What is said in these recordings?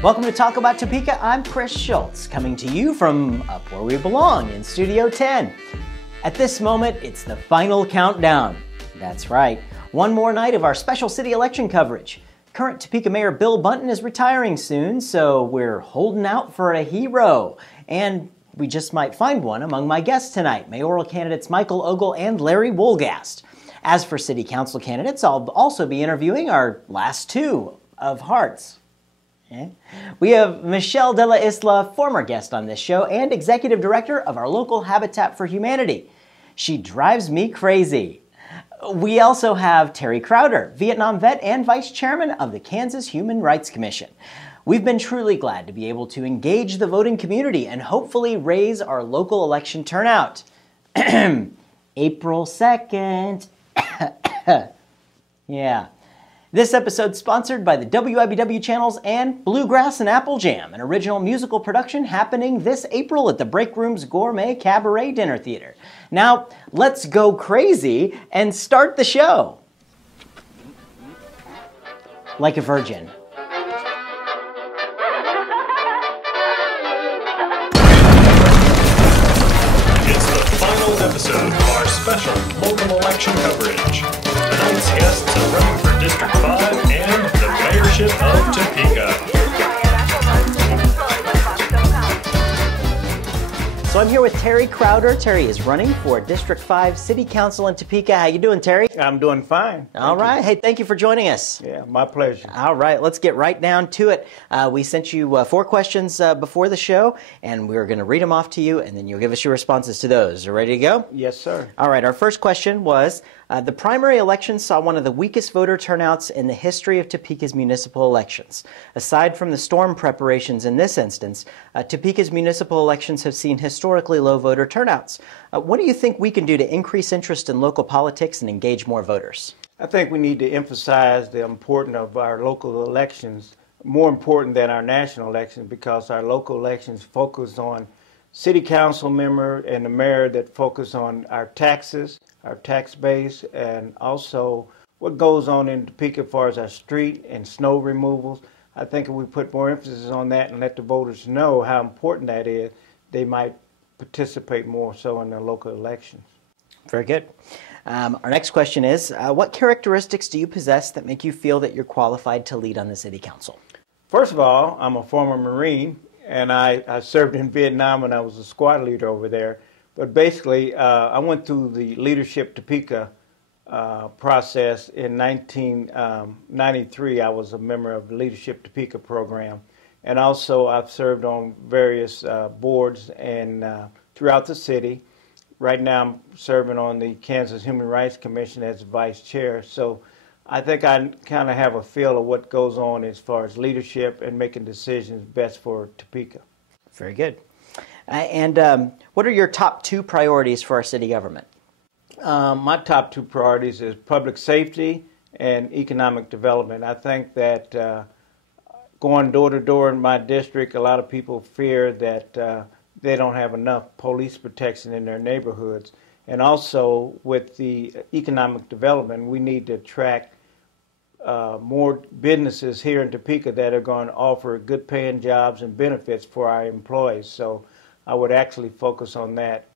Welcome to Talk About Topeka. I'm Chris Schultz, coming to you from up where we belong in Studio 10. At this moment, it's the final countdown. That's right, one more night of our special city election coverage. Current Topeka Mayor Bill Bunton is retiring soon, so we're holding out for a hero. And we just might find one among my guests tonight, mayoral candidates Michael Ogle and Larry Wolgast. As for city council candidates, I'll also be interviewing our last two of hearts. We have Michelle de la Isla, former guest on this show and executive director of our local Habitat for Humanity. She drives me crazy. We also have Terry Crowder, Vietnam vet and vice chairman of the Kansas Human Rights Commission. We've been truly glad to be able to engage the voting community and hopefully raise our local election turnout. April 2nd. Yeah. This episode is sponsored by the WIBW channels and Bluegrass and Apple Jam, an original musical production happening this April at the Break Room's Gourmet Cabaret Dinner Theater. Now, let's go crazy and start the show. Like a virgin. It's the final episode of our special local election coverage. Tonight's guests are running for District 5 and the mayorship of Topeka. So I'm here with Terry Crowder. Terry is running for District 5 City Council in Topeka. How you doing, Terry? I'm doing fine. All right. Hey, thank you for joining us. Yeah, my pleasure. All right, let's get right down to it. We sent you 4 questions before the show, and we're going to read them off to you, and then you'll give us your responses to those. Are you ready to go? Yes, sir. All right, our first question was, the primary election saw one of the weakest voter turnouts in the history of Topeka's municipal elections. Aside from the storm preparations in this instance, Topeka's municipal elections have seen historically low voter turnouts. What do you think we can do to increase interest in local politics and engage more voters? I think we need to emphasize the importance of our local elections, more important than our national elections, because our local elections focus on city council member and the mayor that focus on our taxes, our tax base, and also what goes on in Topeka as far as our street and snow removals. I think if we put more emphasis on that and let the voters know how important that is, they might participate more so in the local elections. Very good. Our next question is, what characteristics do you possess that make you feel that you're qualified to lead on the City Council? First of all, I'm a former Marine, and I served in Vietnam and I was a squad leader over there. But basically, I went through the Leadership Topeka process in 1993. I was a member of the Leadership Topeka program. And also, I've served on various boards and throughout the city. Right now, I'm serving on the Kansas Human Rights Commission as vice chair. So I think I kind of have a feel of what goes on as far as leadership and making decisions best for Topeka. Very good. And what are your top 2 priorities for our city government? My top 2 priorities is public safety and economic development. I think that going door to door in my district, a lot of people fear that they don't have enough police protection in their neighborhoods. And also with the economic development, we need to attract more businesses here in Topeka that are going to offer good paying jobs and benefits for our employees. So I would actually focus on that.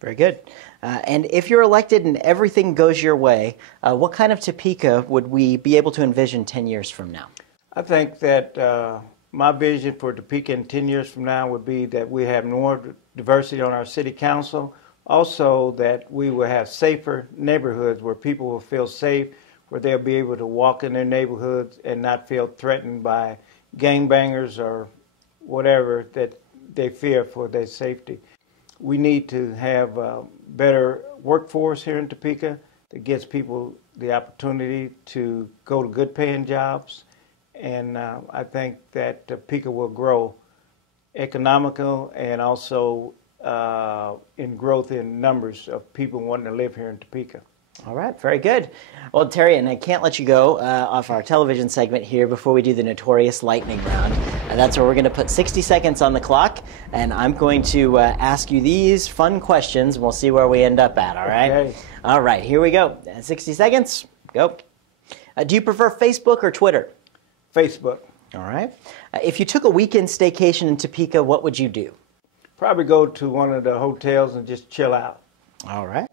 Very good. And if you're elected and everything goes your way, what kind of Topeka would we be able to envision 10 years from now? I think that my vision for Topeka in 10 years from now would be that we have more diversity on our city council. Also that we will have safer neighborhoods where people will feel safe, where they'll be able to walk in their neighborhoods and not feel threatened by gangbangers or whatever that they fear for their safety. We need to have a better workforce here in Topeka that gives people the opportunity to go to good paying jobs. And I think that Topeka will grow economical and also in growth in numbers of people wanting to live here in Topeka. All right, very good. Well, Terry, and I can't let you go off our television segment here before we do the notorious lightning round. And that's where we're going to put 60 seconds on the clock, and I'm going to ask you these fun questions, and we'll see where we end up at, all right? Okay. All right, here we go. 60 seconds, go. Do you prefer Facebook or Twitter? Facebook. All right. If you took a weekend staycation in Topeka, what would you do? Probably go to one of the hotels and just chill out. All right.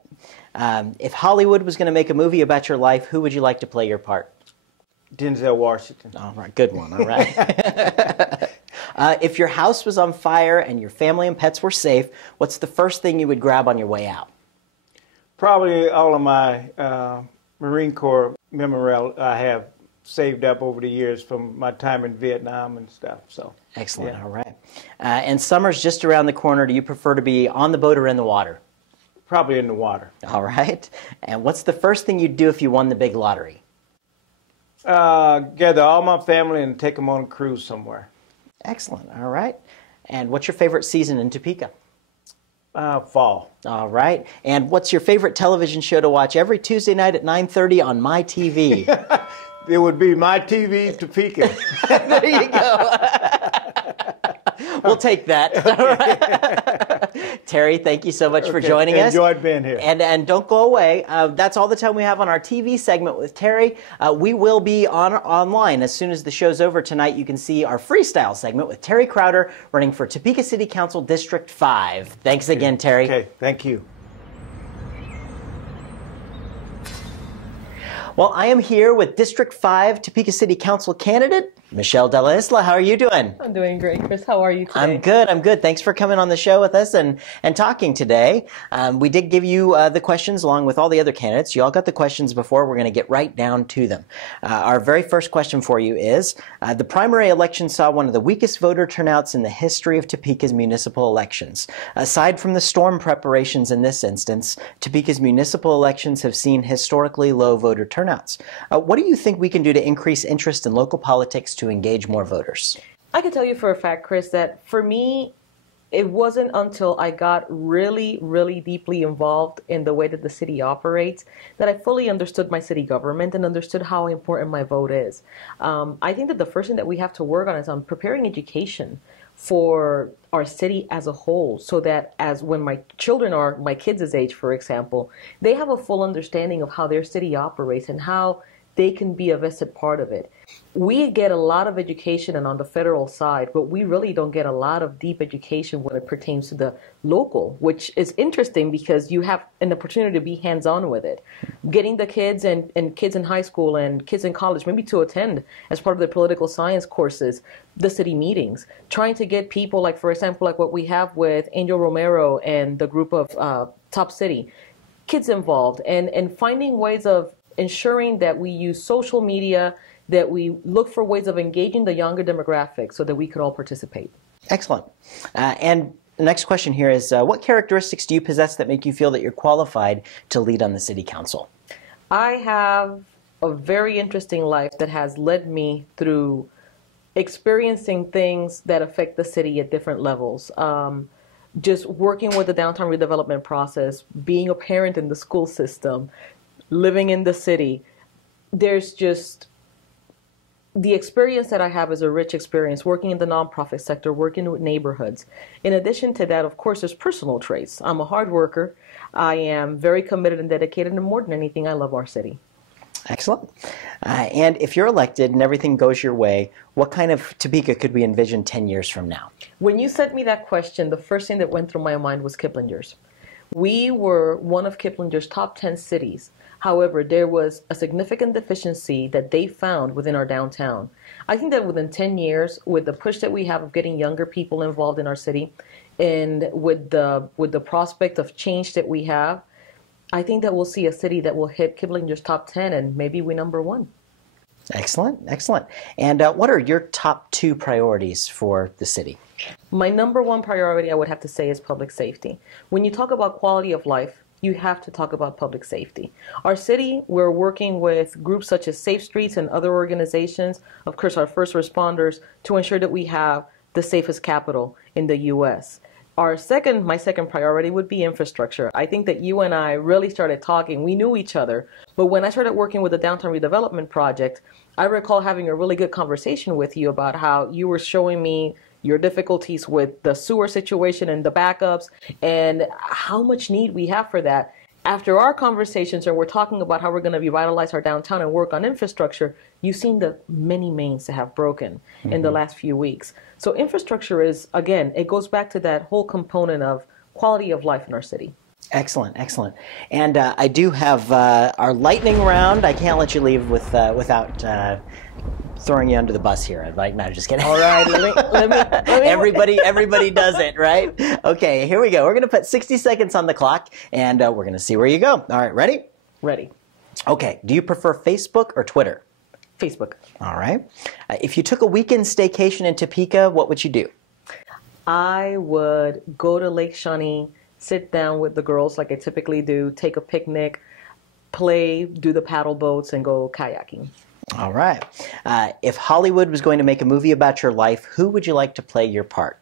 If Hollywood was going to make a movie about your life, who would you like to play your part? Denzel Washington. All right, good one. All right. If your house was on fire and your family and pets were safe, what's the first thing you would grab on your way out? Probably all of my Marine Corps memorabilia I have saved up over the years from my time in Vietnam and stuff. So excellent. Yeah. All right. And summer's just around the corner. Do you prefer to be on the boat or in the water? Probably in the water. All right. And what's the first thing you'd do if you won the big lottery? Gather all my family and take them on a cruise somewhere. Excellent. All right. And what's your favorite season in Topeka? Fall. All right. And what's your favorite television show to watch every Tuesday night at 9:30 on My TV? It would be My TV Topeka. There you go. We'll take that. Terry, thank you so much for joining us. Enjoyed being here. And don't go away. That's all the time we have on our TV segment with Terry. We will be online as soon as the show's over tonight. You can see our freestyle segment with Terry Crowder running for Topeka City Council District 5. Thanks again, Terry. Okay, thank you. Well, I am here with District 5 Topeka City Council candidate, Michelle de la Isla. How are you doing? I'm doing great, Chris. How are you today? I'm good. I'm good. Thanks for coming on the show with us and talking today. We did give you the questions along with all the other candidates. You all got the questions before. We're going to get right down to them. Our very first question for you is, the primary election saw one of the weakest voter turnouts in the history of Topeka's municipal elections. Aside from the storm preparations in this instance, Topeka's municipal elections have seen historically low voter turnouts. What do you think we can do to increase interest in local politics to engage more voters? I can tell you for a fact, Chris, that for me, it wasn't until I got really, really deeply involved in the way that the city operates that I fully understood my city government and understood how important my vote is. I think that the first thing that we have to work on is on preparing education for our city as a whole, so that as when my children are my kids' age, for example, they have a full understanding of how their city operates and how they can be a vested part of it. We get a lot of education and on the federal side, but we really don't get a lot of deep education when it pertains to the local, which is interesting because you have an opportunity to be hands-on with it. Getting the kids and kids in high school and kids in college maybe to attend as part of their political science courses, the city meetings, trying to get people like, for example, like what we have with Angel Romero and the group of Top City, kids involved and finding ways of ensuring that we use social media, that we look for ways of engaging the younger demographic so that we could all participate. Excellent. And the next question here is, what characteristics do you possess that make you feel that you're qualified to lead on the city council? I have a very interesting life that has led me through experiencing things that affect the city at different levels. Just working with the downtown redevelopment process, being a parent in the school system, living in the city, there's just the experience that I have is a rich experience working in the nonprofit sector, working with neighborhoods. In addition to that, of course, there's personal traits. I'm a hard worker. I am very committed and dedicated, and more than anything, I love our city. Excellent. And if you're elected and everything goes your way, what kind of Topeka could we envision 10 years from now? When you sent me that question, the first thing that went through my mind was Kiplinger's. We were one of Kiplinger's top 10 cities. However, there was a significant deficiency that they found within our downtown. I think that within 10 years, with the push that we have of getting younger people involved in our city, and with the prospect of change that we have, I think that we'll see a city that will hit Kiplinger's top 10 and maybe we number 1. Excellent, excellent. And what are your top 2 priorities for the city? My number 1 priority, I would have to say, is public safety. When you talk about quality of life, you have to talk about public safety. Our city, we're working with groups such as Safe Streets and other organizations, of course our first responders, to ensure that we have the safest capital in the U.S. My second priority would be infrastructure. I think that you and I really started talking. We knew each other, but when I started working with the Downtown Redevelopment Project, I recall having a really good conversation with you about how you were showing me your difficulties with the sewer situation and the backups and how much need we have for that. after our conversations, and we're talking about how we're going to revitalize our downtown and work on infrastructure, you've seen the many mains that have broken in the last few weeks. So infrastructure is, again, it goes back to that whole component of quality of life in our city. Excellent, excellent. And I do have our lightning round. I can't let you leave without throwing you under the bus here. I'm like, no, just kidding. All right, let me Everybody does it, right? Okay, here we go. We're going to put 60 seconds on the clock, and we're going to see where you go. All right, ready? Ready. Okay, do you prefer Facebook or Twitter? Facebook. All right. If you took a weekend staycation in Topeka, what would you do? I would go to Lake Shawnee, sit down with the girls like I typically do, take a picnic, play, do the paddle boats, and go kayaking. All right. If Hollywood was going to make a movie about your life, who would you like to play your part?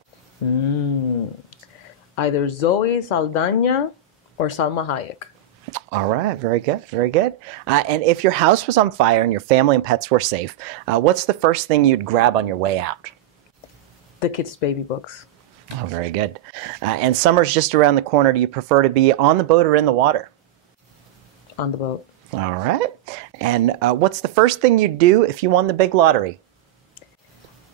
Either Zoe Saldana or Salma Hayek. All right. Very good. Very good. And if your house was on fire and your family and pets were safe, what's the first thing you'd grab on your way out? The kids' baby books. Oh, very good. And summer's just around the corner. Do you prefer to be on the boat or in the water? On the boat. All right. And what's the first thing you'd do if you won the big lottery?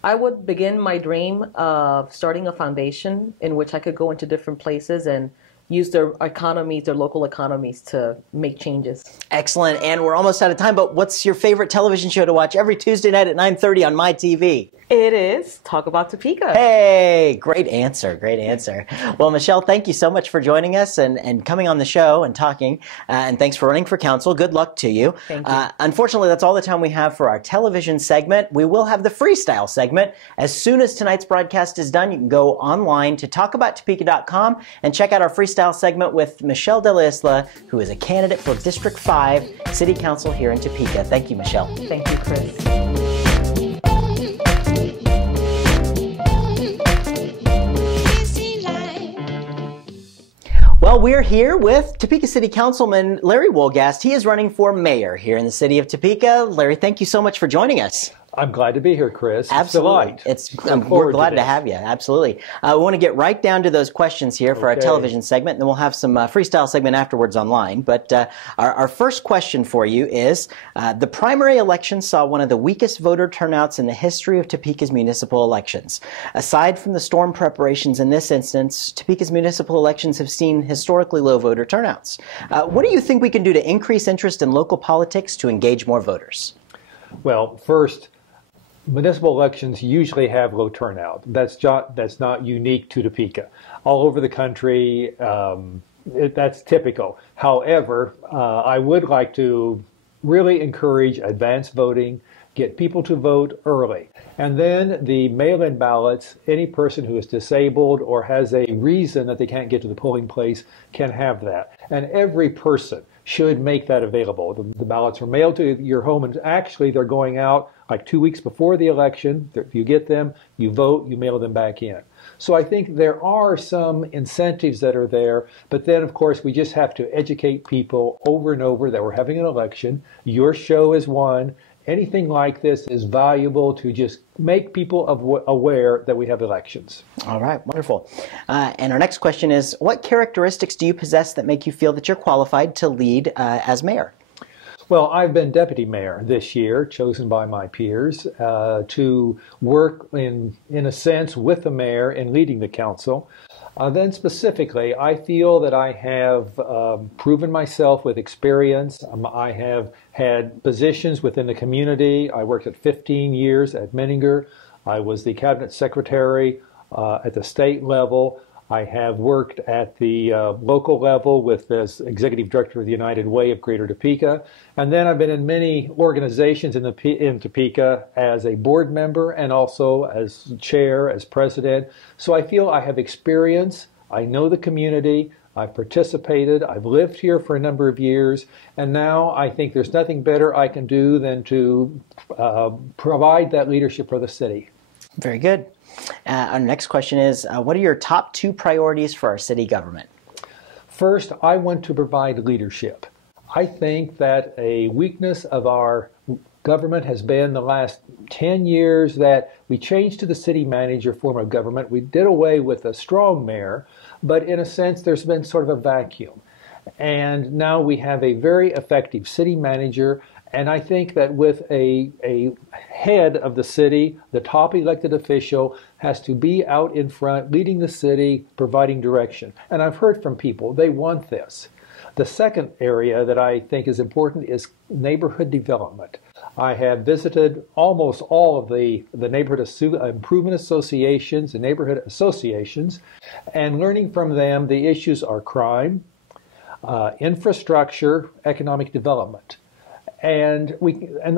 I would begin my dream of starting a foundation in which I could go into different places and use their economies, their local economies, to make changes. Excellent. And we're almost out of time, but what's your favorite television show to watch every Tuesday night at 9:30 on my TV? It is Talk About Topeka. Hey, great answer. Great answer. Well, Michelle, thank you so much for joining us and coming on the show and talking. And thanks for running for council. Good luck to you. Thank you. Unfortunately, that's all the time we have for our television segment. We will have the freestyle segment. As soon as tonight's broadcast is done, you can go online to talkabouttopeka.com and check out our freestyle segment with Michelle de la Isla, who is a candidate for District 5 City Council here in Topeka. Thank you, Michelle. Thank you, Chris. Well, we're here with Topeka City Councilman Larry Wolgast. He is running for mayor here in the city of Topeka. Larry, thank you so much for joining us. I'm glad to be here, Chris. Absolutely. We're glad to have you. Absolutely. We want to get right down to those questions here for our television segment, and then we'll have some freestyle segment afterwards online. But our first question for you is, the primary election saw one of the weakest voter turnouts in the history of Topeka's municipal elections. Aside from the storm preparations in this instance, Topeka's municipal elections have seen historically low voter turnouts. What do you think we can do to increase interest in local politics to engage more voters? Well, first, municipal elections usually have low turnout. That's not unique to Topeka. All over the country, that's typical. However, I would like to really encourage advanced voting, get people to vote early. And then the mail-in ballots, any person who is disabled or has a reason that they can't get to the polling place can have that. And every person should make that available. The ballots are mailed to your home, and actually they're going out like 2 weeks before the election. If you get them, you vote, you mail them back in. So I think there are some incentives that are there, but then of course we just have to educate people over and over that we're having an election. Your show is one. Anything like this is valuable to just make people aware that we have elections. All right, wonderful. And our next question is, what characteristics do you possess that make you feel that you're qualified to lead as mayor? Well, I've been deputy mayor this year, chosen by my peers to work in a sense with the mayor in leading the council. Then specifically, I feel that I have proven myself with experience. I have had positions within the community. I worked at 15 years at Menninger. I was the cabinet secretary at the state level. I have worked at the local level with as executive director of the United Way of Greater Topeka. And then I've been in many organizations in Topeka as a board member and also as chair, as president. So I feel I have experience. I know the community. I've participated. I've lived here for a number of years. And now I think there's nothing better I can do than to provide that leadership for the city. Very good. Our next question is, what are your top 2 priorities for our city government? First, I want to provide leadership. I think that a weakness of our government has been the last 10 years that we changed to the city manager form of government. We did away with a strong mayor, but in a sense there's been sort of a vacuum. And now we have a very effective city manager. And I think that with a head of the city, the top elected official has to be out in front, leading the city, providing direction. And I've heard from people, they want this. The second area that I think is important is neighborhood development. I have visited almost all of the neighborhood improvement associations and neighborhood associations, and learning from them, the issues are crime, infrastructure, economic development. And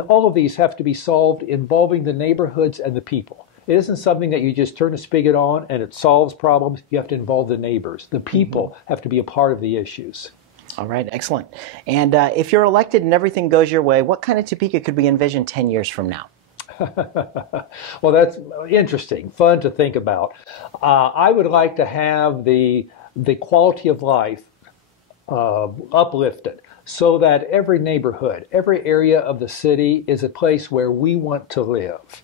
all of these have to be solved involving the neighborhoods and the people. It isn't something that you just turn a spigot on and it solves problems. You have to involve the neighbors. The people have to be a part of the issues. All right, excellent. And if you're elected and everything goes your way, what kind of Topeka could we envision 10 years from now? Well, that's interesting, fun to think about. I would like to have the quality of life uplifted so that every neighborhood, every area of the city is a place where we want to live.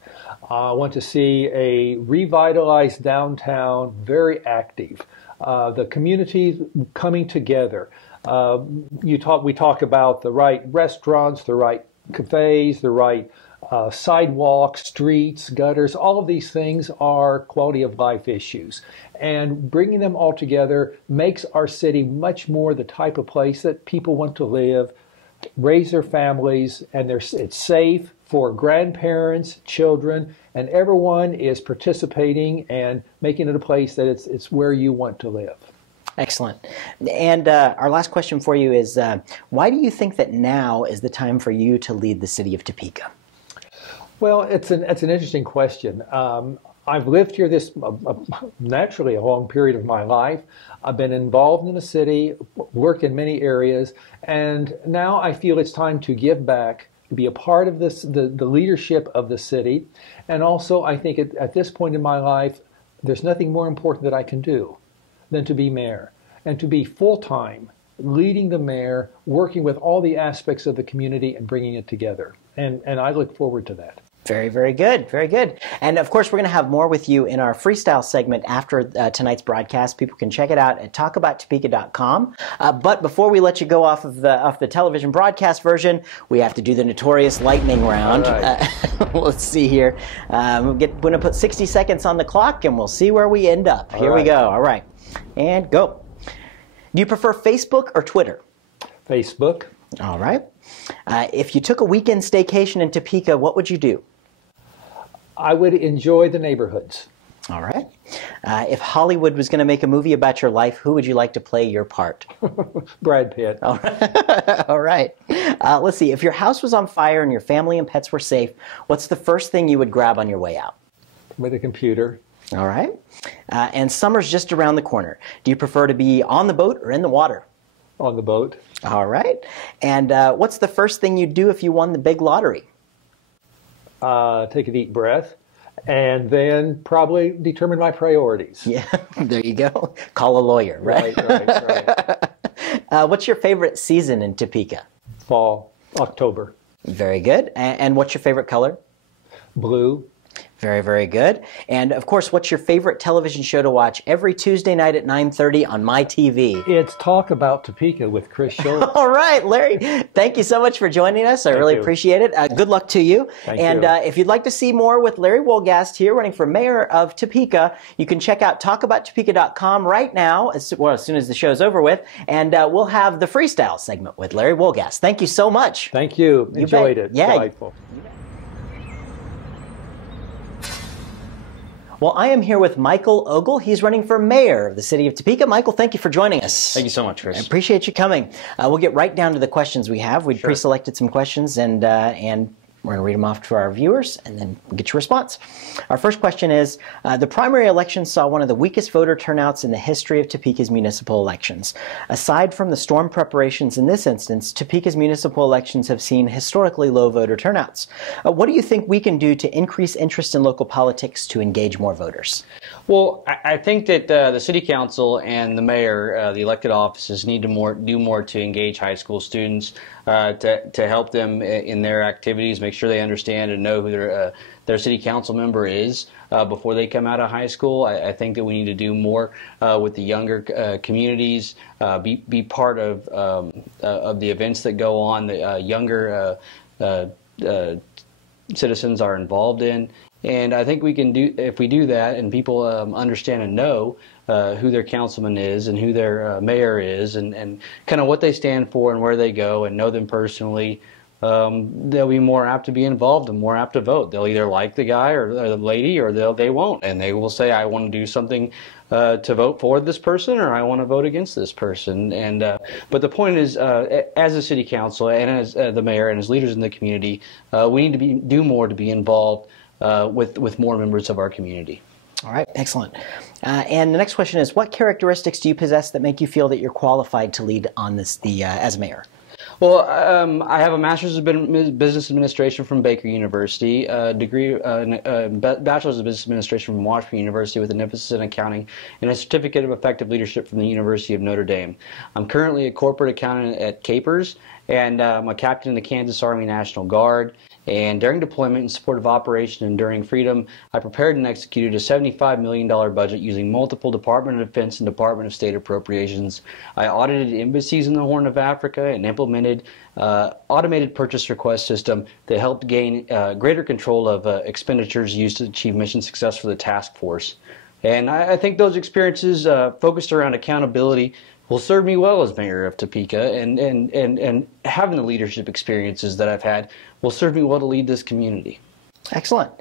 I want to see a revitalized downtown, very active. The communities coming together. We talk about the right restaurants, the right cafes, the right sidewalks, streets, gutters. All of these things are quality of life issues. And bringing them all together makes our city much more the type of place that people want to live, raise their families, and it's safe for grandparents, children, and everyone is participating and making it a place that it's where you want to live. Excellent. And our last question for you is, why do you think that now is the time for you to lead the city of Topeka? Well, it's an interesting question. I've lived here naturally a long period of my life. I've been involved in the city, worked in many areas, and now I feel it's time to give back, to be a part of the leadership of the city. And also, I think at this point in my life, there's nothing more important that I can do than to be mayor and to be full-time, leading the mayor, working with all the aspects of the community and bringing it together. And I look forward to that. Very, very good. Very good. And of course, we're going to have more with you in our freestyle segment after tonight's broadcast. People can check it out at talkabouttopeka.com. But before we let you go off the television broadcast version, we have to do the notorious lightning round. Right. Let's see here. We're going to put 60 seconds on the clock, and we'll see where we end up. Here we go. All right. And go. Do you prefer Facebook or Twitter? Facebook. All right. If you took a weekend staycation in Topeka, what would you do? I would enjoy the neighborhoods. All right. If Hollywood was going to make a movie about your life, who would you like to play your part? Brad Pitt. All right. All right. Let's see. If your house was on fire and your family and pets were safe, what's the first thing you would grab on your way out? With a computer. All right. And summer's just around the corner. Do you prefer to be on the boat or in the water? On the boat. All right. And what's the first thing you'd do if you won the big lottery? Take a deep breath, and then probably determine my priorities. Yeah, there you go. Call a lawyer, right? Right. What's your favorite season in Topeka? Fall, October. Very good. And what's your favorite color? Blue. Very, very good. And of course, what's your favorite television show to watch every Tuesday night at 9:30 on my TV? It's Talk About Topeka with Chris Schultz. All right, Larry, thank you so much for joining us. I really appreciate it. Good luck to you. Thank you. If you'd like to see more with Larry Wolgast here running for mayor of Topeka, you can check out talkabouttopeka.com right now, as soon as the show's over with, and we'll have the freestyle segment with Larry Wolgast. Thank you so much. Thank you. Enjoyed it. Yeah. Delightful. Well, I am here with Michael Ogle. He's running for mayor of the city of Topeka. Michael, thank you for joining us. Thank you so much, Chris. I appreciate you coming. We'll get right down to the questions we have. We've pre-selected some questions, and we're going to read them off to our viewers, and then we'll get your response. Our first question is, the primary election saw one of the weakest voter turnouts in the history of Topeka's municipal elections. Aside from the storm preparations in this instance, Topeka's municipal elections have seen historically low voter turnouts. What do you think we can do to increase interest in local politics to engage more voters? Well, I think that the city council and the mayor, the elected offices, need to do more to engage high school students, to help them in their activities, make sure they understand and know who their city council member is before they come out of high school. I think that we need to do more with the younger communities, be part of the events that go on, the younger citizens are involved in. And I think we can do, if we do that and people understand and know who their councilman is and who their mayor is and kind of what they stand for and where they go and know them personally, they'll be more apt to be involved and more apt to vote. They'll either like the guy or the lady, or they won't. And they will say, I want to do something to vote for this person, or I want to vote against this person. And but the point is, as a city council and as the mayor and as leaders in the community, we need to do more to be involved with more members of our community. All right, excellent. And the next question is, what characteristics do you possess that make you feel that you're qualified to lead on this as mayor? Well, I have a master's of business administration from Baker University, a degree, bachelor's of business administration from Washington University with an emphasis in accounting, and a certificate of effective leadership from the University of Notre Dame. I'm currently a corporate accountant at Capers, and I'm a captain in the Kansas Army National Guard. And during deployment in support of Operation Enduring Freedom, I prepared and executed a $75 million budget using multiple Department of Defense and Department of State appropriations. I audited embassies in the Horn of Africa and implemented automated purchase request system that helped gain greater control of expenditures used to achieve mission success for the task force. And I think those experiences focused around accountability will serve me well as mayor of Topeka, and having the leadership experiences that I've had will serve me well to lead this community. Excellent.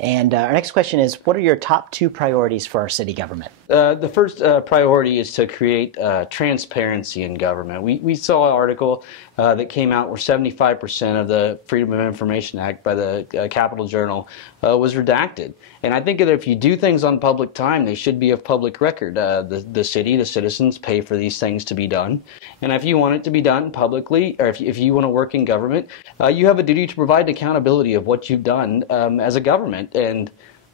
And our next question is, what are your top 2 priorities for our city government? The first priority is to create transparency in government. We saw an article that came out where 75% of the Freedom of Information Act by the Capital Journal was redacted. And I think that if you do things on public time, they should be of public record. The city, the citizens pay for these things to be done. And if you want it to be done publicly, or if you want to work in government, you have a duty to provide accountability of what you've done as a government. And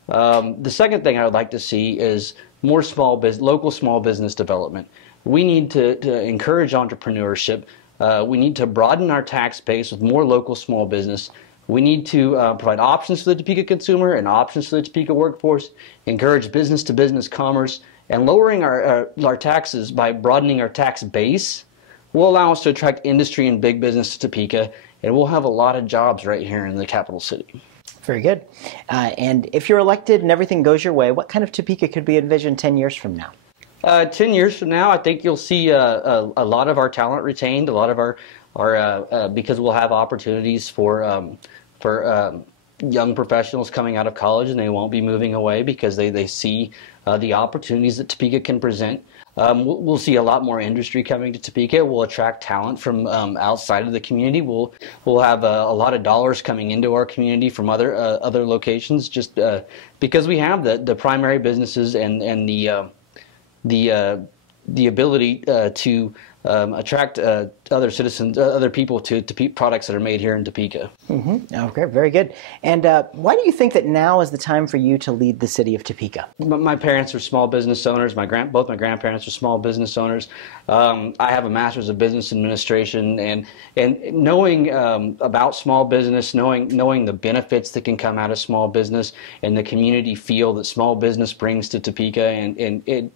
the second thing I would like to see is more local small business development. We need to encourage entrepreneurship. We need to broaden our tax base with more local small business. We need to provide options for the Topeka consumer and options for the Topeka workforce, encourage business-to-business commerce, and lowering our taxes by broadening our tax base will allow us to attract industry and big business to Topeka, and we'll have a lot of jobs right here in the capital city. Very good. And if you're elected and everything goes your way, what kind of Topeka could we envision 10 years from now? 10 years from now, I think you'll see a lot of our talent retained, a lot of our because we'll have opportunities for young professionals coming out of college, and they won't be moving away because they see the opportunities that Topeka can present. We'll see a lot more industry coming to Topeka. We'll attract talent from outside of the community. We'll have a lot of dollars coming into our community from other locations, just because we have the primary businesses and the ability to attract other citizens, other people to products that are made here in Topeka. Mm-hmm. Okay, very good. And why do you think that now is the time for you to lead the city of Topeka? My parents are small business owners. Both my grandparents are small business owners. I have a master's of business administration, and knowing about small business, knowing the benefits that can come out of small business and the community feel that small business brings to Topeka, and it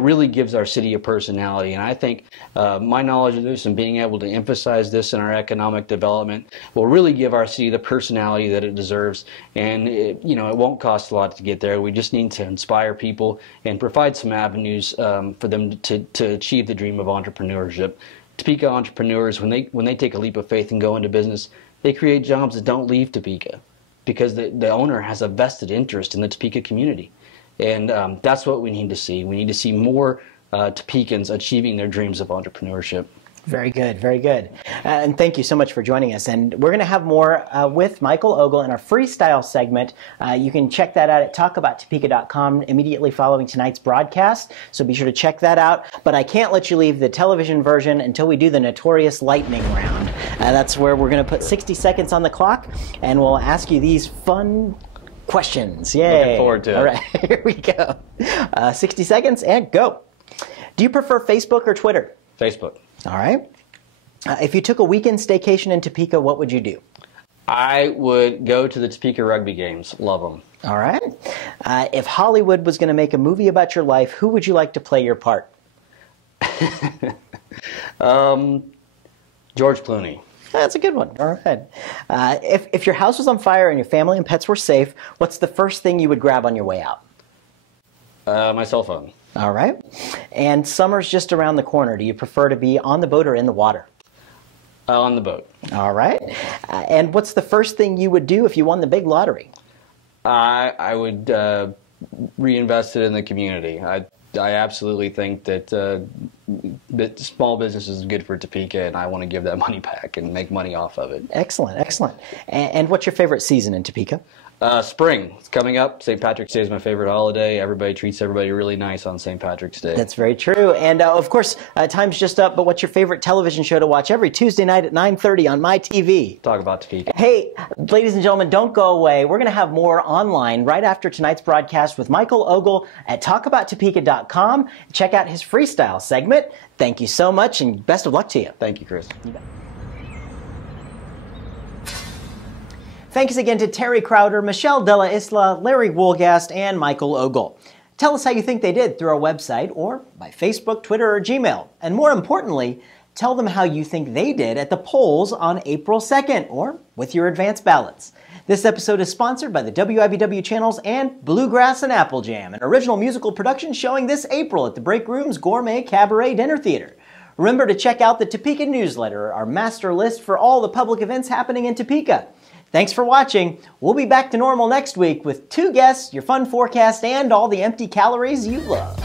really gives our city a personality. And I think my knowledge of this and being able to emphasize this in our economic development will really give our city the personality that it deserves. And it won't cost a lot to get there. We just need to inspire people and provide some avenues for them to achieve the dream of entrepreneurship. Topeka entrepreneurs, when they take a leap of faith and go into business, they create jobs that don't leave Topeka because the owner has a vested interest in the Topeka community. And that's what we need to see. We need to see more Topekans achieving their dreams of entrepreneurship. Very good, very good. And thank you so much for joining us. And we're going to have more with Michael Ogle in our freestyle segment. You can check that out at talkabouttopeka.com immediately following tonight's broadcast. So be sure to check that out. But I can't let you leave the television version until we do the notorious lightning round. That's where we're going to put 60 seconds on the clock, and we'll ask you these fun questions. Yay. Looking forward to it. All right, here we go. 60 seconds and go. Do you prefer Facebook or Twitter? Facebook. All right. If you took a weekend staycation in Topeka, what would you do? I would go to the Topeka rugby games. Love them. All right. If Hollywood was going to make a movie about your life, who would you like to play your part? George Clooney. That's a good one. All right. If your house was on fire and your family and pets were safe, what's the first thing you would grab on your way out? My cell phone. All right. And summer's just around the corner. Do you prefer to be on the boat or in the water? On the boat. All right. And what's the first thing you would do if you won the big lottery? I would reinvest it in the community. I absolutely think that small business is good for Topeka, and I want to give that money back and make money off of it. Excellent, excellent. And what's your favorite season in Topeka? Spring. It's coming up. St. Patrick's Day is my favorite holiday. Everybody treats everybody really nice on St. Patrick's Day. That's very true. And of course, time's just up, but what's your favorite television show to watch every Tuesday night at 9:30 on my TV? Talk about Topeka. Hey, ladies and gentlemen, don't go away. We're going to have more online right after tonight's broadcast with Michael Ogle at talkabouttopeka.com. Check out his freestyle segment. Thank you so much, and best of luck to you. Thank you, Chris. You bet. Thanks again to Terry Crowder, Michelle Della Isla, Larry Wolgast, and Michael Ogle. Tell us how you think they did through our website or by Facebook, Twitter, or Gmail. And more importantly, tell them how you think they did at the polls on April 2nd or with your advance ballots. This episode is sponsored by the WIBW channels and Bluegrass and Apple Jam, an original musical production showing this April at the Break Room's Gourmet Cabaret Dinner Theater. Remember to check out the Topeka newsletter, our master list for all the public events happening in Topeka. Thanks for watching. We'll be back to normal next week with 2 guests, your fun forecast, and all the empty calories you love.